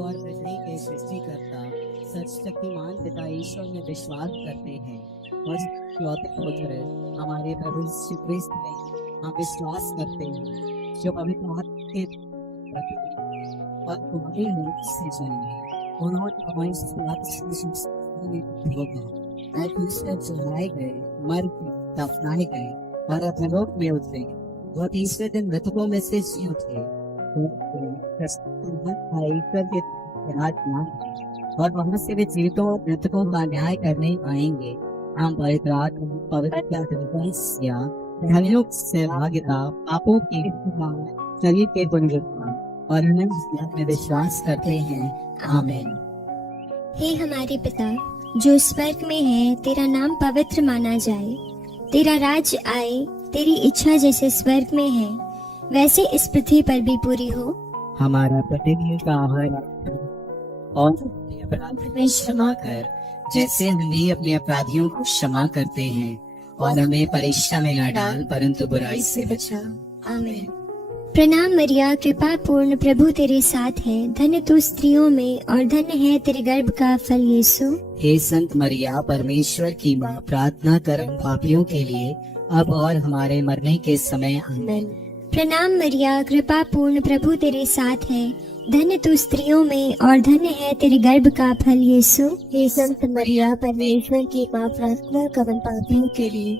और पृथ्वी के सृष्टिकर्ता सच शक्तिमान पिता ईश्वर में विश्वास करते हैं और इकलौते पुत्र हमारे प्रभु यीशु क्रिस्त में हम विश्वास करते हैं, जो पवित्र आत्मा के और तुम्हारे मुख से जन्मे। उन्होंने हमारी क्रूस चढ़ाए गए, मर गए, दफनाए गए और अधोलोक में उतरे। वह तीसरे दिन मृतकों में से जी उठे और वहां से वे जीवितों और मृतकों का न्याय करने आएंगे। हम पवित्र सहभागिता, पापों की शरीर के पुनरुत्थान और अनंत में विश्वास करते हैं। आमीन। हे हमारे पिता जो स्वर्ग में है, तेरा नाम पवित्र माना जाए। तेरा राज्य आए, तेरी इच्छा जैसे स्वर्ग में है वैसे इस पृथ्वी पर भी पूरी हो। हमारा प्रतिदिन का आहार और अपराध में क्षमा कर, जैसे हम भी अपने अपराधियों को क्षमा करते हैं, और हमें परीक्षा में न डाल परंतु बुराई से बचा। आमीन। प्रणाम मरिया, कृपा पूर्ण, प्रभु तेरे साथ है। धन्य तू स्त्रियों में और धन्य है तेरे गर्भ का फल यीशु। हे संत मरिया, परमेश्वर की माँ, प्रार्थना कर हम पापियों के लिए अब और हमारे मरने के समय। आमीन। प्रणाम मरिया, कृपा पूर्ण, प्रभु तेरे साथ है। धन्य तू स्त्रियों में और धन्य है तेरे गर्भ का फल यीशु। हे संत मरिया, परमेश्वर की माँ, प्रार्थना कर हम पापियों के लिए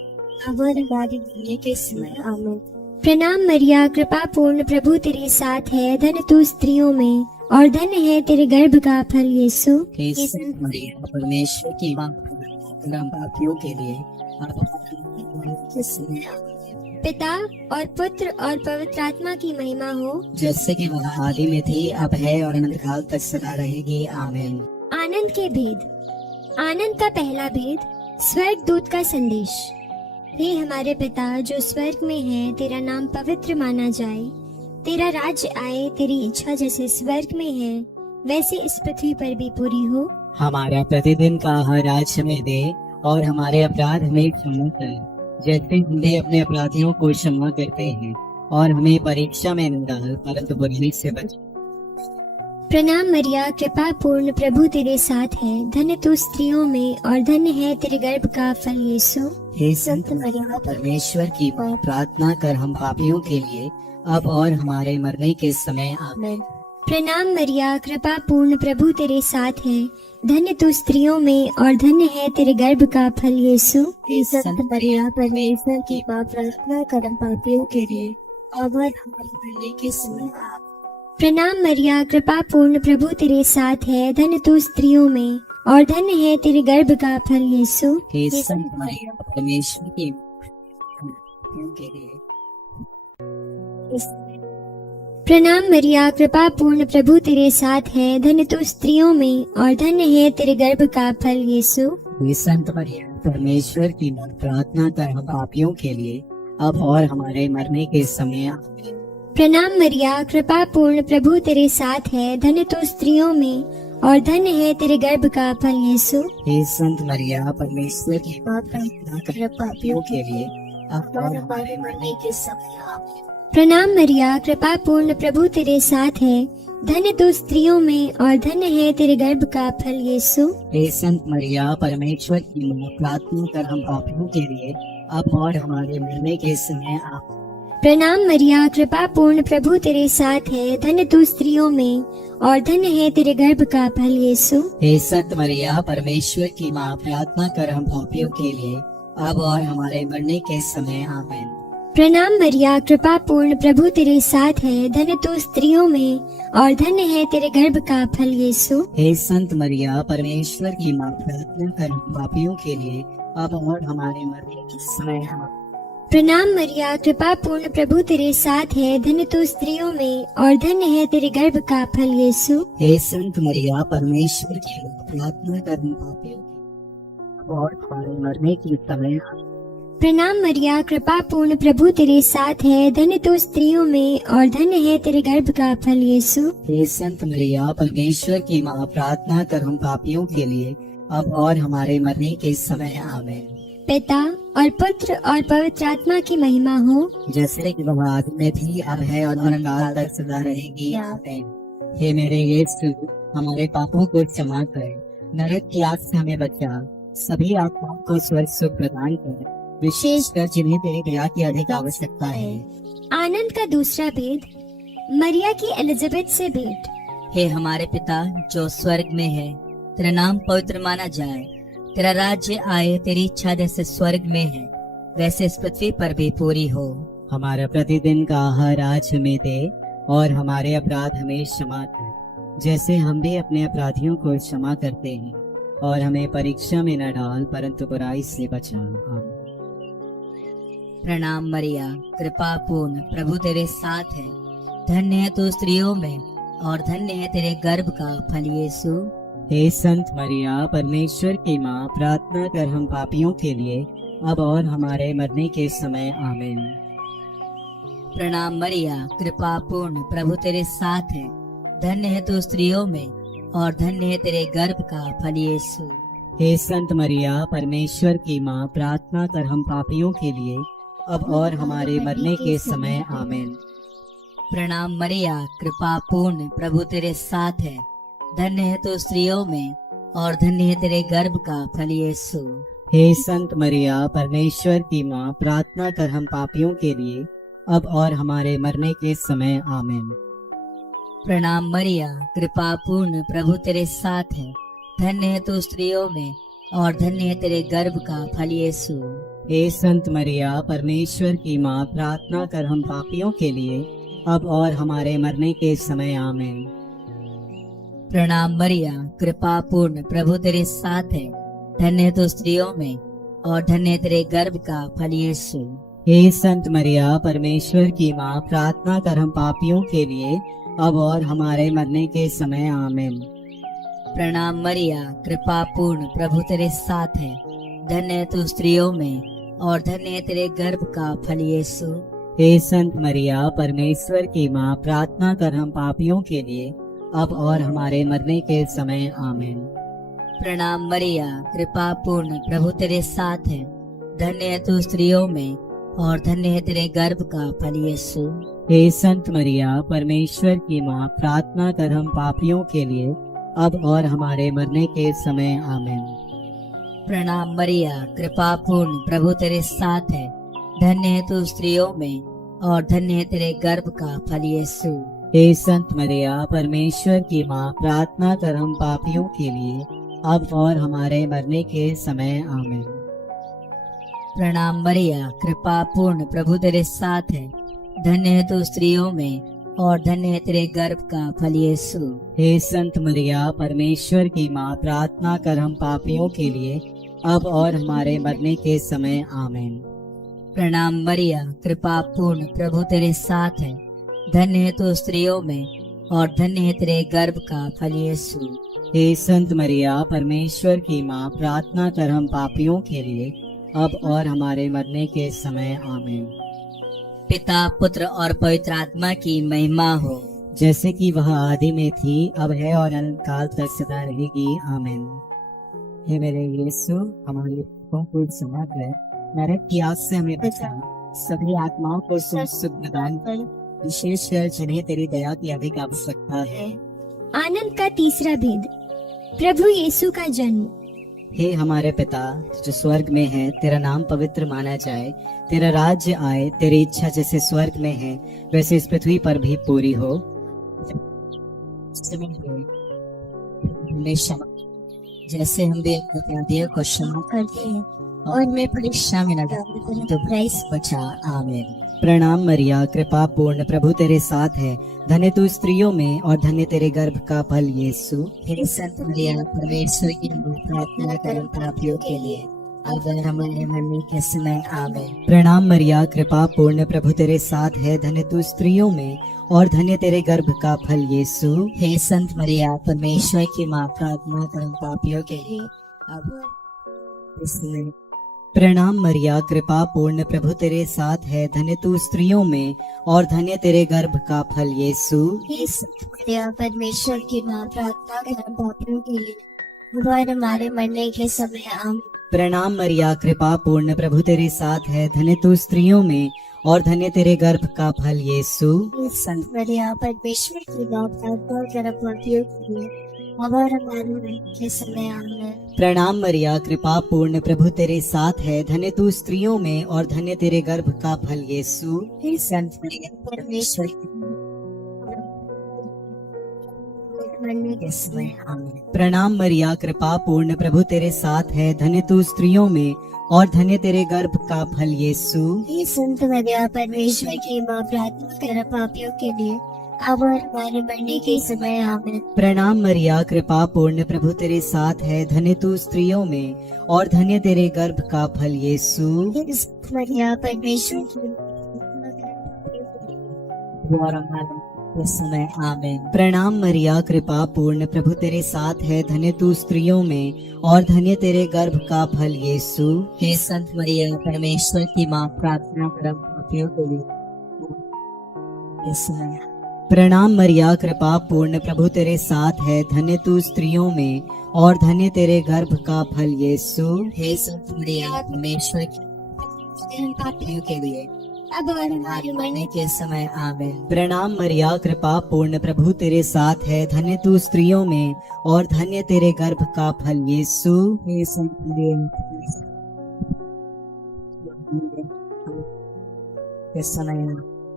अब और हमारे मरने के समय। आमीन। प्रणाम मरिया, कृपा पूर्ण, प्रभु तेरे साथ है। धन्य तू स्त्रियों में और धन्य है तेरे गर्भ का फल यीशु। हे संत मरिया, परमेश्वर की माँ, प्रार्थना कर हम पापियों के लिए अब और हमारे मरने के समय। पिता और पुत्र और पवित्र आत्मा की महिमा हो, जैसे कि वह आदि में थी, अब है और अनंत काल तक सदा रहेगी। आमीन। आनंद के भेद। आनंद का पहला भेद, स्वर्ग दूत का संदेश। हे हमारे पिता जो स्वर्ग में है, तेरा नाम पवित्र माना जाए। तेरा राज्य आए, तेरी इच्छा जैसे स्वर्ग में है वैसे इस पृथ्वी पर भी पूरी हो। हमारा प्रतिदिन का आहार आज हमें दे, और हमारे अपराध हमें क्षमा कर, जैसे हम अपने अपराधियों को क्षमा करते हैं, और हमें परीक्षा में न डाल परंतु बुराई से बचा। प्रणाम मरिया, कृपा पूर्ण, प्रभु तेरे साथ है। धन्य तू स्त्रियों में और धन्य है तेरे गर्भ का फल यीशु। हे संत मरिया, परमेश्वर की माँ, प्रार्थना कर हम पापियों के लिए अब और हमारे मरने के समय। आमीन। प्रणाम मरिया, कृपा पूर्ण, प्रभु तेरे साथ है। धन्य तू स्त्रियों में और धन्य है तेरे गर्भ का फल यीशु। हे संत मरिया, परमेश्वर की माँ, प्रार्थना कर हम पापियों के लिए अब और हमारे मरने के समय। प्रणाम मरिया, कृपा पूर्ण, प्रभु तेरे साथ है। धन्य तू स्त्रियों में और धन्य है तेरे गर्भ का फल यीशु। हे संत मरिया, परमेश्वर की माँ, के लिए। प्रणाम मरिया, कृपा पूर्ण, प्रभु तेरे साथ है। धन्य तू स्त्रियों में और धन्य है तेरे गर्भ का फल यीशु। हे संत मरिया, परमेश्वर की माँ, प्रार्थना कर हम पापियों के लिए अब और हमारे मरने के समय। आमीन। प्रणाम मरिया, कृपा पूर्ण, प्रभु तेरे साथ है। धन्य तू स्त्रियों में और धन्य है तेरे गर्भ का फल यीशु। हे संत मरिया, परमेश्वर की माँ, प्रार्थना कर पापियों के लिए अब और हमारे मरने के समय। आमीन। प्रणाम मरिया, कृपा पूर्ण, प्रभु तेरे साथ है। धन्य तू स्त्रियों में और धन्य है तेरे गर्भ का फल यीशु। हे संत मरिया, परमेश्वर की माँ, प्रार्थना कर हम पापियों के लिए अब और हमारे मरने के समय। आमीन। प्रणाम मरिया, कृपा पूर्ण, प्रभु तेरे साथ है। धन्य तू स्त्रियों में और धन्य है तेरे गर्भ का फल यीशु। हे संत मरिया, परमेश्वर की माँ, प्रार्थना कर हम पापियों के लिए अब और हमारे मरने के समय। आमीन। प्रणाम मरिया, कृपा पूर्ण, प्रभु तेरे साथ है। धन्य तू स्त्रियों में और धन्य है तेरे गर्भ का फल यीशु। हे संत मरिया, परमेश्वर की माँ, प्रार्थना कर हम पापियों के लिए अब और हमारे मरने के समय। आमीन। प्रणाम मरिया, कृपा पूर्ण, प्रभु तेरे साथ है। धन्य तू स्त्रियों में और धन्य है तेरे गर्भ का फल यीशु। हे संत मरिया, परमेश्वर की माँ, प्रार्थना कर हम पापियों के लिए अब और हमारे मरने के समय। प्रणाम मरिया, कृपा पूर्ण, प्रभु तेरे साथ है। धन्य तू स्त्रियों में और धन्य है तेरे गर्भ का फल यीशु। हे संत मरिया, परमेश्वर की माँ, प्रार्थना कर हम पापियों के लिए अब और हमारे मरने के समय। आमीन। पिता और पुत्र और पवित्र आत्मा की महिमा हो, जैसे कि वह आदि में थी, अब है और अनंत काल तक सदा रहेगी। आमीन। हे मेरे यीशु, हमारे पापों को क्षमा कर, नरक की आग से हमें बचा, सभी आत्माओं को स्वर्ग सुख प्रदान कर, विशेषकर जिन्हें तेरी दया की अधिक आवश्यकता है। आनंद का दूसरा भेद, मरिया की एलिजाबेथ से भेंट। हे हमारे पिता जो स्वर्ग में है, तेरा नाम पवित्र माना जाए, तेरा राज्य आए, तेरी इच्छा जैसे स्वर्ग में है वैसे इस पृथ्वी पर भी पूरी हो। हमारा प्रतिदिन का आहार आज हमें दे, और हमारे अपराध हमें क्षमा कर, जैसे हम भी अपने अपराधियों को क्षमा करते हैं, और हमें परीक्षा में न डाल परंतु बुराई से बचा। आमीन। प्रणाम मरिया, कृपा पूर्ण, प्रभु तेरे साथ है, धन्य है तू स्त्रियों में और धन्य है तेरे गर्भ का फल यीशु। हे संत मरिया, परमेश्वर की माँ, प्रार्थना कर हम पापियों के लिए अब और हमारे मरने के समय। आमीन। प्रणाम मरिया, कृपा पूर्ण, प्रभु तेरे साथ है, धन्य है तू स्त्रियों में और धन्य है तेरे गर्भ का फल यीशु। हे संत मरिया, परमेश्वर की माँ, प्रार्थना कर हम पापियों के लिए अब और हमारे मरने के समय। आमीन। प्रणाम मरिया, कृपा पूर्ण, प्रभु तेरे साथ है, धन्य है तू स्त्रियों में और धन्य है तेरे गर्भ का फल यीशु। हे संत मरिया, परमेश्वर की माँ, प्रार्थना कर हम पापियों के लिए अब और हमारे मरने के समय। आमीन। प्रणाम मरिया, कृपा पूर्ण, प्रभु तेरे साथ है, धन्य है तू स्त्रियों में और धन्य है तेरे गर्भ का फल यीशु। हे संत मरिया, परमेश्वर की माँ, प्रार्थना कर हम पापियों के लिए अब और हमारे मरने के समय। आमीन। प्रणाम मरिया, कृपा पूर्ण, प्रभु तेरे साथ है, धन्य है तू स्त्रियों में और धन्य है तेरे गर्भ का फल यीशु। हे संत मरिया, परमेश्वर की माँ, प्रार्थना कर हम पापियों के लिए अब और हमारे मरने के समय। आमीन। प्रणाम मरिया, कृपा पूर्ण, प्रभु तेरे साथ है, धन्य है तू स्त्रियों में और धन्य है तेरे गर्भ का फल यीशु। हे संत मरिया, परमेश्वर की माँ, प्रार्थना कर हम पापियों के लिए अब और हमारे मरने के समय। आमीन। प्रणाम मरिया, कृपा पूर्ण, प्रभु तेरे साथ है, धन्य है तू स्त्रियों में और धन्य है तेरे गर्भ का फल यीशु। हे संत मरिया, परमेश्वर की माँ, प्रार्थना कर हम पापियों के लिए अब और हमारे मरने के समय। आमीन। प्रणाम मरिया, कृपा पूर्ण, प्रभु तेरे साथ है, धन्य है तू स्त्रियों में और धन्य है तेरे गर्भ का फल यीशु। हे संत मरिया, परमेश्वर की माँ, प्रार्थना कर हम पापियों के लिए अब और हमारे मरने के समय। आमीन। प्रणाम मरिया, कृपा पूर्ण, प्रभु तेरे साथ है, धन्य है तू स्त्रियों में और धन्य है तेरे गर्भ का फल यीशु। हे संत मरिया, परमेश्वर की माँ, प्रार्थना कर हम पापियों के लिए अब और हमारे मरने के समय। आमीन। प्रणाम मरिया, कृपा पूर्ण, प्रभु तेरे साथ है, धन्य है तू स्त्रियों में और धन्य है तेरे गर्भ का फल यीशु। हे संत मरिया, परमेश्वर की माँ, प्रार्थना कर हम पापियों के लिए अब और हमारे मरने के समय। आमीन। पिता, पुत्र और पवित्र आत्मा की महिमा हो, जैसे कि वह आदि में थी, अब है और अनंत काल तक सदा रहेगी। आमीन। हे मेरे यीशु, हमारे पापों को क्षमा कर, नरक की आग से हमें बचा, सभी आत्माओं को सुख प्रदान कर, विशेषकर जिन्हें तेरी दया की अधिक आवश्यकता है। आनंद का तीसरा भेद, प्रभु यीशु का जन्म। हे हमारे पिता जो स्वर्ग में है, तेरा नाम पवित्र माना जाए, तेरा राज्य आए, तेरी इच्छा जैसे स्वर्ग में है वैसे इस पृथ्वी पर भी पूरी हो। जैसे हम भी अपने अपराधियों को क्षमा करते हैं और मैं परीक्षा में न डाल तो बुराई से बचा। आमीन। प्रणाम मरिया, कृपा पूर्ण, प्रभु तेरे साथ है, धन्य तू स्त्रियों में और धन्य तेरे गर्भ का फल यीशु। हे संत मरिया, परमेश्वर की प्रार्थना कर पापियों के लिए अब और हमारे मरने के समय। आमीन। प्रणाम मरिया, कृपा पूर्ण, प्रभु तेरे साथ है, धन्य तू स्त्रियों में और धन्य तेरे गर्भ का फल यीशु। हे संत मरिया, परमेश्वर की माँ, प्रार्थना कर पापियों के लिए अब और इसमें। प्रणाम मरिया, कृपा पूर्ण, प्रभु तेरे साथ है, धन्य तू स्त्रियों में और धन्य तेरे गर्भ का फल यीशु। हे संत मरिया, परमेश्वर की माँ, प्रार्थना कर हम पापियों के लिए अब और हमारे मरने के समय। आमीन। प्रणाम मरिया, कृपा पूर्ण, प्रभु तेरे साथ है, धन्य तू स्त्रियों में और धन्य तेरे गर्भ का फल यीशु। हे संत मरिया, परमेश्वर की माँ, प्रार्थना कर हम पापियों के लिए अब और हमारे मरने के समय आमीन। प्रणाम मरिया, कृपा पूर्ण, प्रभु तेरे साथ है, धन्य तू स्त्रियों में और धन्य तेरे गर्भ का फल यीशु। हे संत मरियम परमेश्वर की मरने के समय आमीन। प्रणाम मरिया, कृपा पूर्ण, प्रभु तेरे साथ है, धन्य तू स्त्रियों में और धन्य तेरे गर्भ का फल यीशु। हे संत मरियम परमेश्वर की माँ, प्रार्थना कर पापियों के लिए अब और हमारे मरने के समय आमीन। प्रणाम मरिया, कृपा पूर्ण, प्रभु तेरे साथ है, धन्य तू स्त्रियों में और धन्य तेरे गर्भ का फल यीशु। हे संत मरियम परमेश्वर की और हमारे इस समय आमीन। प्रणाम मरिया, कृपा पूर्ण, प्रभु तेरे साथ है, धन्य तू स्त्रियों में और धन्य तेरे गर्भ का फल यीशु। हे संत मरियम परमेश्वर की माँ, प्रार्थना कर पापियों के लिए इस समय। प्रणाम मरिया, कृपा पूर्ण, प्रभु तेरे साथ है, धन्य तू स्त्रियों में और धन्य तेरे गर्भ का फल यीशु। हे संत मरियम परमेश्वर की पापियों के लिए अब और हमारे मरने के समय आमीन। प्रणाम मरिया, कृपा पूर्ण, प्रभु तेरे साथ है, धन्य तू स्त्रियों में और धन्य तेरे गर्भ का फल यीशु। हे संत मरियम इस समय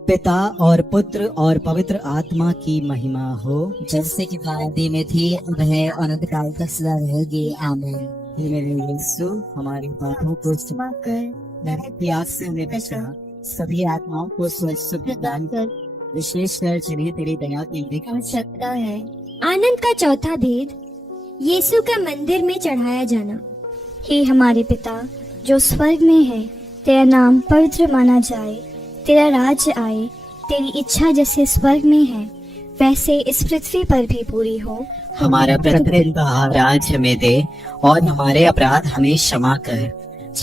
पिता और पुत्र और पवित्र आत्मा की महिमा हो, जैसे कि आदि में थी, अब है, अनंत काल तक सदा रहेगी आमीन। हे मेरे यीशु, हमारे पापों को क्षमा कर, नरक की आग से हमें बचा, सभी आत्माओं को स्वस्थ प्रदान कर, विशेषकर जिन्हें तेरी दया की आवश्यकता है। आनंद का चौथा भेद, यीशु का मंदिर में चढ़ाया जाना। हे हमारे पिता जो स्वर्ग में है, तेरा नाम पवित्र माना जाए, तेरा राज्य आए, तेरी इच्छा जैसे स्वर्ग में है वैसे इस पृथ्वी पर भी पूरी हो। हमारा प्रतिदिन का आहार आज हमें दे और हमारे अपराध हमें क्षमा कर,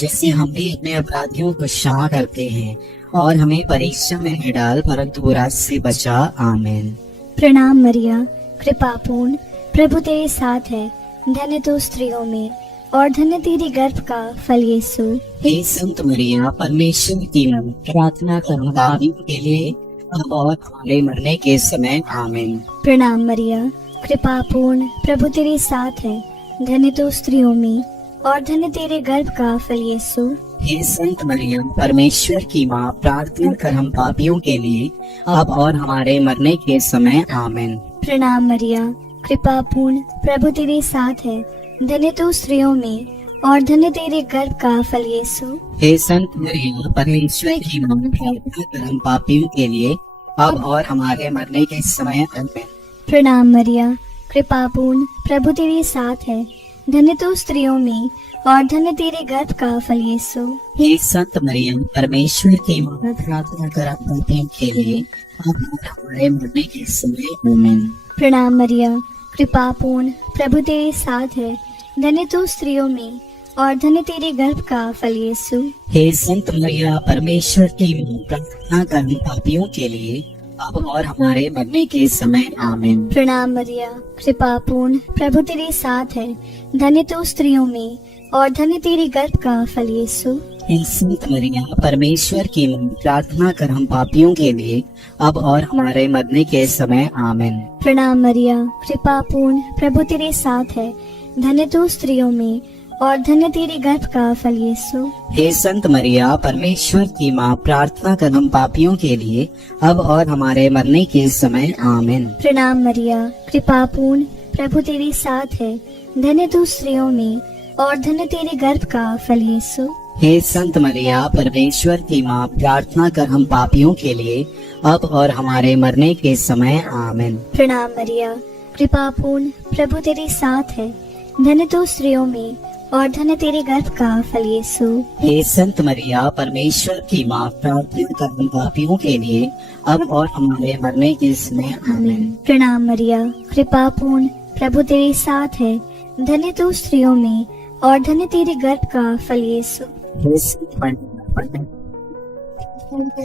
जैसे हम भी अपने अपराधियों को क्षमा करते हैं, और हमें परीक्षा में न डाल परंतु बुरा से बचा। आमीन। प्रणाम मरिया, कृपा पूर्ण, प्रभु तेरे साथ है, धन्य तू स्त्रियों में और धन्य तेरी गर्भ का फल यीशु। हे संत मरिया परमेश्वर की मां, प्रार्थना करो पापियों के लिए अब और हमारे मरने के समय। आमीन। प्रणाम मरिया, कृपा पूर्ण, प्रभु तेरे साथ है, धन्य तू स्त्रियों में और धन्य तेरे गर्भ का फल यीशु। हे संत मरियम परमेश्वर की मां, प्रार्थना कर हम पापियों के लिए अब और हमारे मरने के समय। आमीन। प्रणाम मरिया, कृपा पूर्ण, प्रभु तेरे साथ है, धन्य तू स्त्रियों में और धन्य तेरे गर्भ का फल यीशु। हे संत मरियम परमेश्वर की मां, प्रार्थना कर हम पापियों के लिए अब और हमारे मरने के समय। आमीन। प्रणाम मरिया, कृपा पूर्ण, प्रभु तेरे साथ है, धन्य तू स्त्रियों में और धन्य तेरे गर्भ का फल यीशु। हे संत मरियम परमेश्वर की मां, प्रार्थना कर हम पापियों के लिए अब और हमारे मरने के समय। आमीन। प्रणाम मरिया, कृपा पूर्ण, प्रभु तेरे साथ है, धन्य तू स्त्रियों में और धन्य तेरे गर्भ का फल यीशु। हे संत मरिया परमेश्वर की मां, प्रार्थना कर हम पापियों के लिए अब और हमारे मरने के समय। आमीन। प्रणाम मरिया, कृपा पूर्ण, प्रभु तेरे साथ है, धन्य तू स्त्रियों में और धन्य तेरे गर्भ का फल यीशु। हे संत मरिया परमेश्वर की मां, प्रार्थना कर हम पापियों के लिए अब और हमारे मरने के समय। आमीन। प्रणाम मरिया, कृपा पूर्ण, प्रभु तेरे साथ है, धन्य तू स्त्रियों में और धन्य तेरे गर्भ का फल यीशु। हे संत मरिया परमेश्वर की मां, प्रार्थना कर हम पापियों के लिए अब और हमारे मरने के समय। आमीन। प्रणाम मरिया, कृपा पूर्ण, प्रभु तेरे साथ है, धन्य तू स्त्रियों में और धन्य तेरे गर्भ का फल यीशु। हे संत मरिया परमेश्वर की मां, प्रार्थना कर हम पापियों के लिए अब और हमारे मरने के समय। आमीन। प्रणाम मरिया, कृपा पूर्ण, प्रभु तेरे साथ है, धन्य तू स्त्रियों में और धन्य तेरे गर्भ का फल यीशु। हे संत मरिया परमेश्वर की मां, प्रार्थना कर हम पापियों के लिए अब और हमारे मरने के समय। आमीन। प्रणाम मरिया, कृपा पूर्ण, प्रभु तेरे साथ है, धन्य तू स्त्रियों में और धन्य तेरे गर्भ का फल यीशु। हे संत मरिया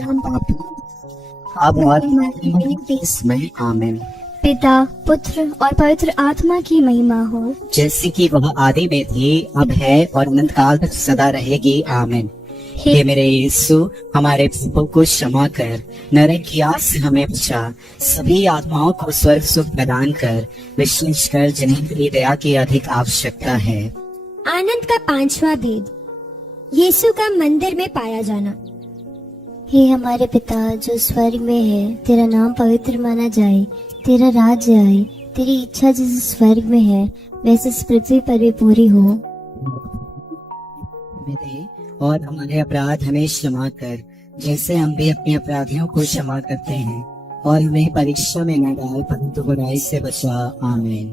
हम पापियों अब और हमारे मरने के समय। आमीन। पिता, पुत्र और पवित्र आत्मा की महिमा हो, जैसे कि वह आदि में थी, अब है और अनंत काल तक सदा रहेगी। आमीन। हे मेरे यीशु, हमारे पापों को क्षमा कर, नरक की आग से हमें बचा, सभी आत्माओं को स्वर्ग सुख प्रदान कर, विशेषकर जिन्हें तेरी दया की अधिक आवश्यकता है। आनंद का 5वां भेद, यीशु का मंदिर में पाया जाना। हे हमारे पिता जो स्वर्ग में है, तेरा नाम पवित्र माना जाए, तेरा राज्य आए, तेरी इच्छा जैसे स्वर्ग में है वैसे इस पृथ्वी पर भी पूरी हो। दे और हमारे अपराध हमें क्षमा कर, जैसे हम भी अपने अपराधियों को क्षमा करते हैं, और हमें परीक्षा में न डाल परंतु बुराई से बचा। आमीन।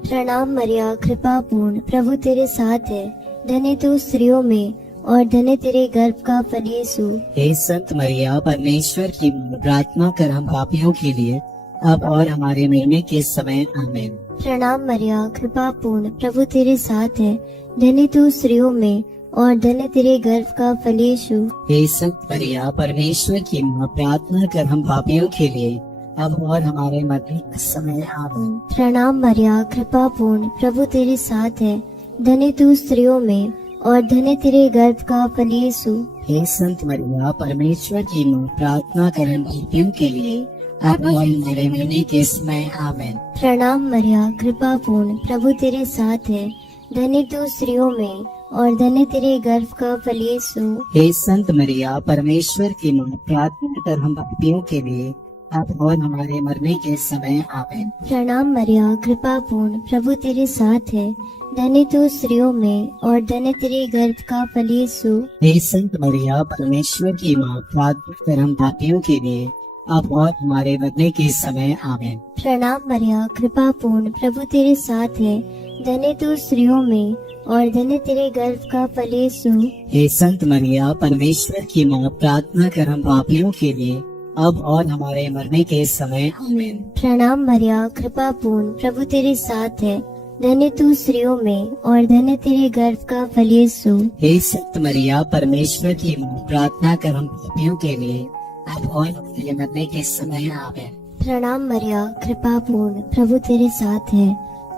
प्रणाम मरिया, कृपा पूर्ण, प्रभु तेरे साथ है, धन्य तू स्त्रियों में और धन्य तेरे गर्भ का फल यीशु। हे संत मरिया, परमेश्वर की प्रार्थना कर हम पापियों के लिए अब और हमारे मरने के समय। आमीन। प्रणाम मरिया, कृपा पूर्ण, प्रभु तेरे साथ है, धन्य तू स्त्रियों में और धन्य तेरे गर्भ का फल यीशु। हे संत मरिया, परमेश्वर की प्रार्थना कर हम पापियों के लिए अब और हमारे मरने के समय। आमीन। प्रणाम मरिया, कृपा पूर्ण, प्रभु तेरे साथ है, धन्य तू स्त्रियों में और धन्य तेरे गर्भ का फल यीशु। हे संत मरिया, परमेश्वर की प्रार्थना कर हम पापियों के लिए अब और हमारे मरने के समय। आमीन। प्रणाम मरिया, कृपा पूर्ण, प्रभु तेरे साथ है, धन्य तू स्त्रियों में और धन्य तेरे गर्भ का फल यीशु। हे संत मरिया, परमेश्वर की प्रार्थना कर हम पापियों के लिए अब और हमारे मरने के समय। आमीन। प्रणाम मरिया, कृपा पूर्ण, प्रभु तेरे साथ है, धन्य तू स्त्रियों में और धन्य तेरे गर्भ का फल यीशु। हे संत मरिया, परमेश्वर की प्रार्थना कर हम पापियों के लिए अब और हमारे मरने के समय। आमीन। प्रणाम मरिया, कृपा पूर्ण, प्रभु तेरे साथ है, धन्य तू स्त्रियों में और धन्य तेरे गर्भ का फल यीशु। हे संत मरिया, परमेश्वर की प्रार्थना कर हम पापियों के लिए अब और हमारे मरने के समय। आमीन। प्रणाम मरिया, कृपा पूर्ण, प्रभु तेरे साथ है, धन्य तू स्त्रियों में और धन्य तेरे गर्भ का फल यीशु। हे संत मरिया, परमेश्वर की प्रार्थना कर हम पापियों के लिए अब और हमारे मरने के समय। आमीन। प्रणाम मरिया, कृपा पूर्ण, प्रभु तेरे साथ है,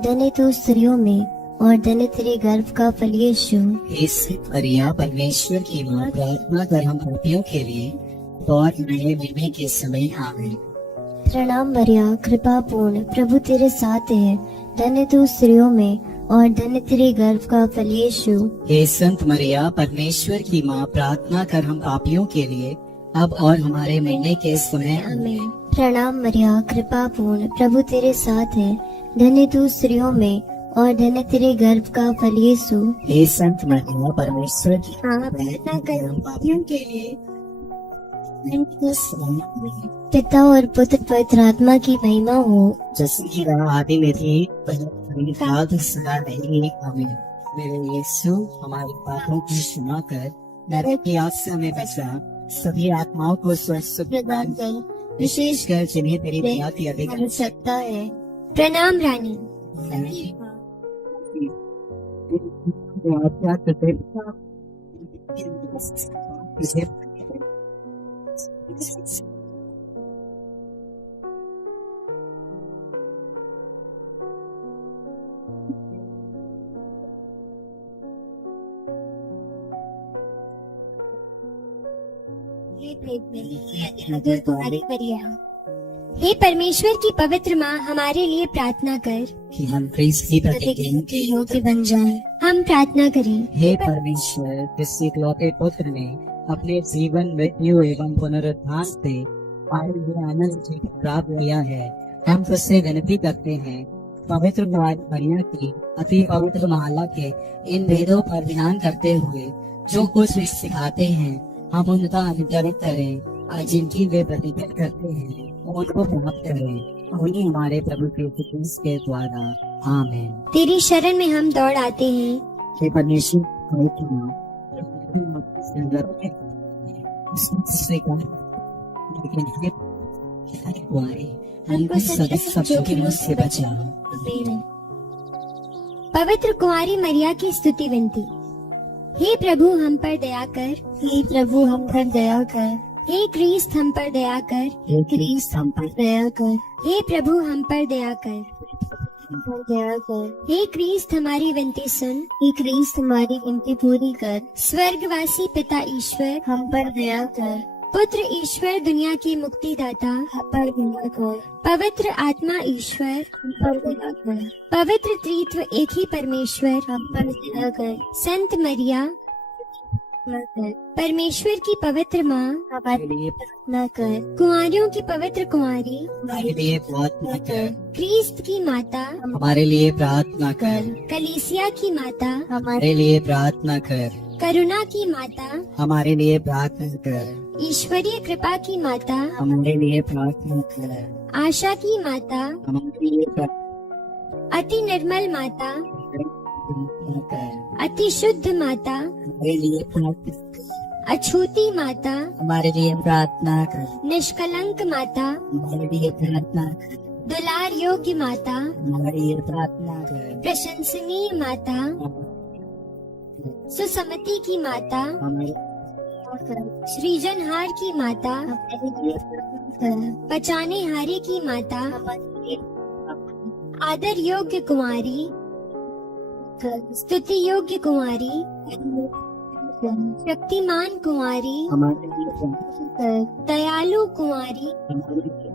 धन्य तू स्त्रियों में और धन्य तेरे गर्भ का फल यीशु। हे संत मरिया, परमेश्वर की प्रार्थना कर हम पापियों के लिए और हमारे मरने के समय। आमीन। प्रणाम मरिया, कृपा पूर्ण, प्रभु तेरे साथ है, धन्य तू स्त्रियों में और धन्य तेरे गर्भ का फल यीशु। हे संत मरिया, परमेश्वर की प्रार्थना कर हम पापियों के लिए अब और हमारे मरने के समय। आमीन। प्रणाम मरिया, कृपा पूर्ण, प्रभु तेरे साथ है, धन्य तू स्त्रियों में और धन्य तेरे गर्भ का फल यीशु। हे संत मरिया, परमेश्वर की प्रार्थना कर हम पापियों के लिए पिता और पुत्र पवित्र आत्मा की महिमा हो, जैसे कि वह आदि में थी सदा रहेगी। आमीन। मेरे यीशु, हमारे पापों की क्षमा कर, नरक की आग से हमें बचा, सभी आत्माओं को स्वर्ग सुख प्रदान कर, विशेषकर जिन्हें तेरी दया की अधिक आवश्यकता है। प्रणाम रानी। हे परमेश्वर की पवित्र माँ, हमारे लिए प्रार्थना कर कि हम क्रिस्त की प्रतिज्ञा के योग्य बन जाएं। हम प्रार्थना करें। हे परमेश्वर, जिस इकलौते पुत्र ने अपने जीवन, मृत्यु एवं पुनरुत्थान से हमारे लिए आनंद जीवन प्राप्त किया है, हम तुझसे विनती करते हैं, पवित्र मरिया की अति पवित्र महिला के इन भेदों पर ध्यान करते हुए जो कुछ वे सिखाते हैं, हम उनका अनुसरण करें और जिनकी वे प्रतिज्ञा करते हैं उनको प्राप्त करें, उन्हीं हमारे प्रभु यीशु क्रिस्त के द्वारा। आमीन। तेरी शरण में हम दौड़ आते हैं। हे परमेश्वर, हमको सब जोखिमों से बचा। पवित्र कुंवारी मरिया की स्तुति विनती। हे प्रभु, हम पर दया कर। हे प्रभु, हम पर दया कर। हे क्रिस्त, हम पर दया कर। हे क्रिस्त, हम पर दया कर। हे प्रभु, हम पर दया कर। पर दया कर। हे क्रिस्त हमारी विनती सुन। हे क्रिस्त हमारी विनती पूरी कर। स्वर्गवासी पिता ईश्वर, हम पर दया कर। पुत्र ईश्वर दुनिया के मुक्तिदाता, हम पर दया कर। पवित्र आत्मा ईश्वर, हम पर दया कर। पवित्र त्रित्व एक ही परमेश्वर, हम पर दया कर। संत मरिया, कर। परमेश्वर की पवित्र माँ, हमारे लिए प्रार्थना कर। कुंवारियों की पवित्र कुंवारी, हमारे लिए प्रार्थना कर। क्रिस्त की माता, हमारे लिए प्रार्थना कर। कलीसिया की माता, हमारे हमारे लिए प्रार्थना कर। करुणा की माता, हमारे लिए प्रार्थना कर। ईश्वरीय कृपा की माता, हमारे लिए प्रार्थना कर। आशा की माता, हमारे लिए प्रार्थना अति निर्मल माता, कर। अति शुद्ध माता, हमारे लिए प्रार्थना कर। अछूती माता, हमारे लिए प्रार्थना कर। निष्कलंक माता, हमारे लिए प्रार्थना कर। दुलार योग्य माता, हमारे लिए प्रार्थना कर। प्रशंसनीय माता, सुसमति की माता, हमारे सृजनहार की माता, लिए प्रार्थना कर। बचाने हारे की माता, हमारे आदर योग्य कुंवारी, स्तुति योग्य कुंवारी, शक्तिमान कुंवारी, हमारे लिए प्रार्थना कर। दयालु कुंवारी, हमारे लिए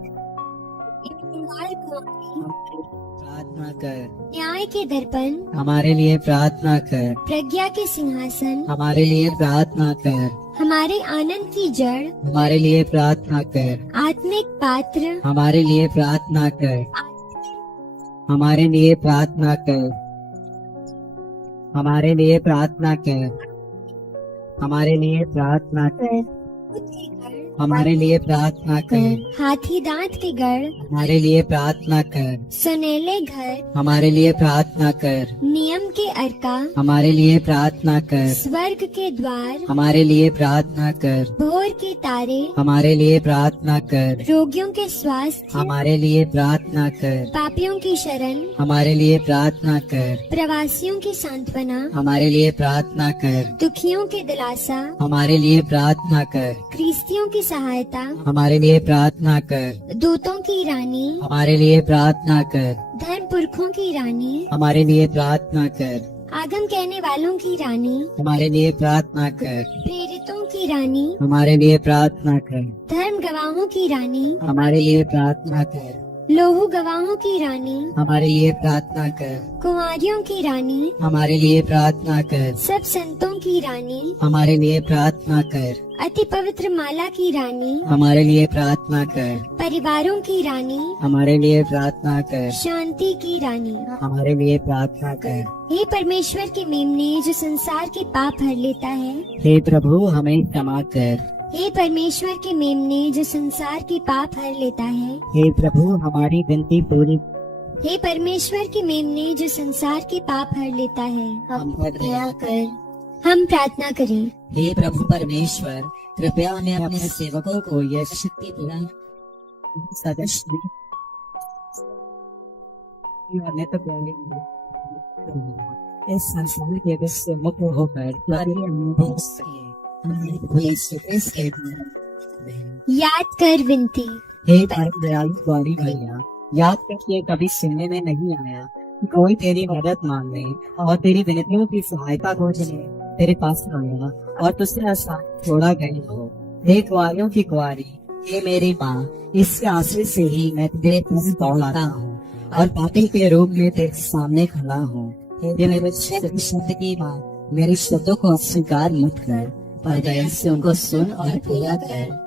ईमानदार कुंवारी, प्रार्थना कर। न्याय के दर्पण, हमारे लिए प्रार्थना कर। प्रज्ञा के सिंहासन, हमारे लिए प्रार्थना कर। हमारे आनंद की जड़, हमारे लिए प्रार्थना कर। आत्मिक पात्र, हमारे लिए प्रार्थना कर। हमारे लिए प्रार्थना कर। हमारे लिए प्रार्थना कर। हमारे लिए प्रार्थना कर। हमारे लिए प्रार्थना कर। हाथी दांत के गढ़, हमारे लिए प्रार्थना कर। सुनेले घर, हमारे लिए प्रार्थना कर। नियम के अर्का, हमारे लिए प्रार्थना कर। स्वर्ग के द्वार, हमारे लिए प्रार्थना कर। भोर के तारे, हमारे लिए प्रार्थना कर। रोगियों के स्वास्थ्य, हमारे लिए प्रार्थना कर। पापियों की शरण, हमारे लिए प्रार्थना कर। प्रवासियों की सांत्वना, हमारे लिए प्रार्थना कर। दुखियों के दिलासा, हमारे लिए प्रार्थना कर। क्रिस्तियों की सहायता, हमारे लिए प्रार्थना कर। दूतों की रानी, हमारे लिए प्रार्थना कर। धर्म पुरखों की रानी, हमारे लिए प्रार्थना कर। आगम कहने वालों की रानी, हमारे लिए प्रार्थना कर। प्रेरितों की रानी, हमारे लिए प्रार्थना कर। धर्म गवाहों की रानी, हमारे लिए प्रार्थना कर। लोहू गवाहों की रानी, हमारे लिए प्रार्थना कर। कुंवारियों की रानी, हमारे लिए प्रार्थना कर। सब संतों की रानी, हमारे लिए प्रार्थना कर। अति पवित्र माला की रानी, हमारे लिए प्रार्थना कर। परिवारों की रानी, हमारे लिए प्रार्थना कर। शांति की रानी। हमारे लिए प्रार्थना कर। हे परमेश्वर के मेमने जो संसार के पाप हर लेता है, हे प्रभु हमें क्षमा कर। हे परमेश्वर के मेमने जो संसार के पाप हर लेता है, हे प्रभु हमारी विनती पूरी हे परमेश्वर के मेमने जो संसार के पाप हर लेता है, हम पर दया कर। हम प्रार्थना करें। हे प्रभु परमेश्वर, कृपया हमें अपने सेवकों को यह शक्ति प्रदान सदस्य इस संसार के विष से मुक्त होकर तुम्हारी अनुभव से हमें कोई सुकृत के याद कर विनती। हे परम दयालु गौरी भैया, याद करके कभी सुनने में नहीं आया कि कोई तेरी मदद मांगने और तेरी विनतियों की सहायता खोजने तेरे पास आया और तुझसे आसान छोड़ा गया हो। हे कुंवारियों की कुंवारी, हे मेरी माँ, इसके आश्रय से ही मैं तेरे पास दौड़ आता हूँ और पापी के रूप में तेरे सामने खड़ा हूँ। हे मेरे शब्द की माँ, मेरे शब्दों को अस्वीकार मत कर, पर दया से उनको सुन और पूरा कर।